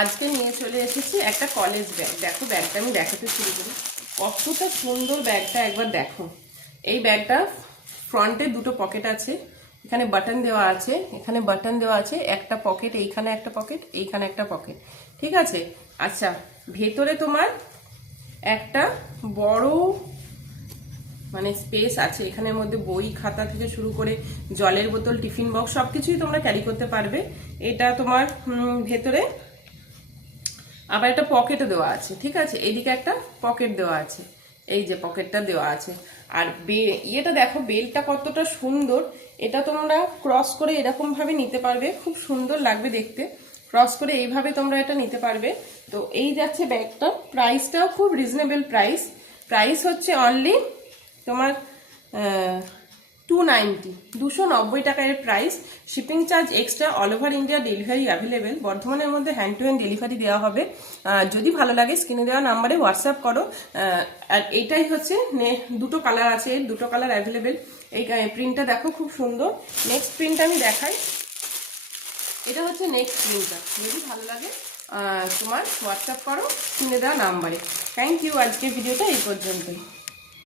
আজকে নিয়ে চলে এসেছি একটা কলেজ ব্যাগ। দেখো ব্যাগটা আমি দেখাতে শুরু করি। কতটা সুন্দর ব্যাগটা একবার দেখো। এই ব্যাগটা ফ্রন্টে দুটো পকেট আছে, এখানে বাটন দেওয়া আছে, এখানে বাটন দেওয়া আছে, একটা পকেট, এইখানে একটা পকেট, এইখানে একটা পকেট, ঠিক আছে। আচ্ছা, ভেতরে তোমার একটা বড় মানে স্পেস আছে, এখানের মধ্যে বই খাতা থেকে শুরু করে জলের বোতল, টিফিন বক্স সবকিছুই তোমরা ক্যারি করতে পারবে। এটা তোমার ভেতরে আবার একটা পকেটও দেওয়া আছে, ঠিক আছে। এইদিকে একটা পকেট দেওয়া আছে, এই যে পকেটটা দেওয়া আছে। আর ইয়েটা দেখো, বেলটা কতটা সুন্দর। এটা তোমরা ক্রস করে এরকম ভাবে নিতে পারবে, খুব সুন্দর লাগবে দেখতে। ক্রস করে এইভাবে তোমরা এটা নিতে পারবে। তো এই যাচ্ছে ব্যাগটা। প্রাইসটাও খুব রিজনেবল প্রাইস। প্রাইস হচ্ছে অনলি তোমার 290 টাকা এর price. Shipping charge extra. All over India delivery available. বর্ধমানের মধ্যে হ্যান্ড টু হ্যান্ড ডেলিভারি দেওয়া হবে। যদি ভালো লাগে স্ক্রিনে দেওয়া নাম্বারে হোয়াটসঅ্যাপ করো। আর এইটাই হচ্ছে দুটো কালার আছে, দুটো কালার অ্যাভেলেবেল। এই প্রিন্টটা দেখো খুব সুন্দর। নেক্সট প্রিন্ট আমি দেখাই। এটা হচ্ছে নেক্সট প্রিন্টটা। যদি ভালো লাগে তোমার হোয়াটসঅ্যাপ করো স্ক্রিনে দেওয়া নাম্বারে। Thank you. আজকের ভিডিওটা এই পর্যন্তই।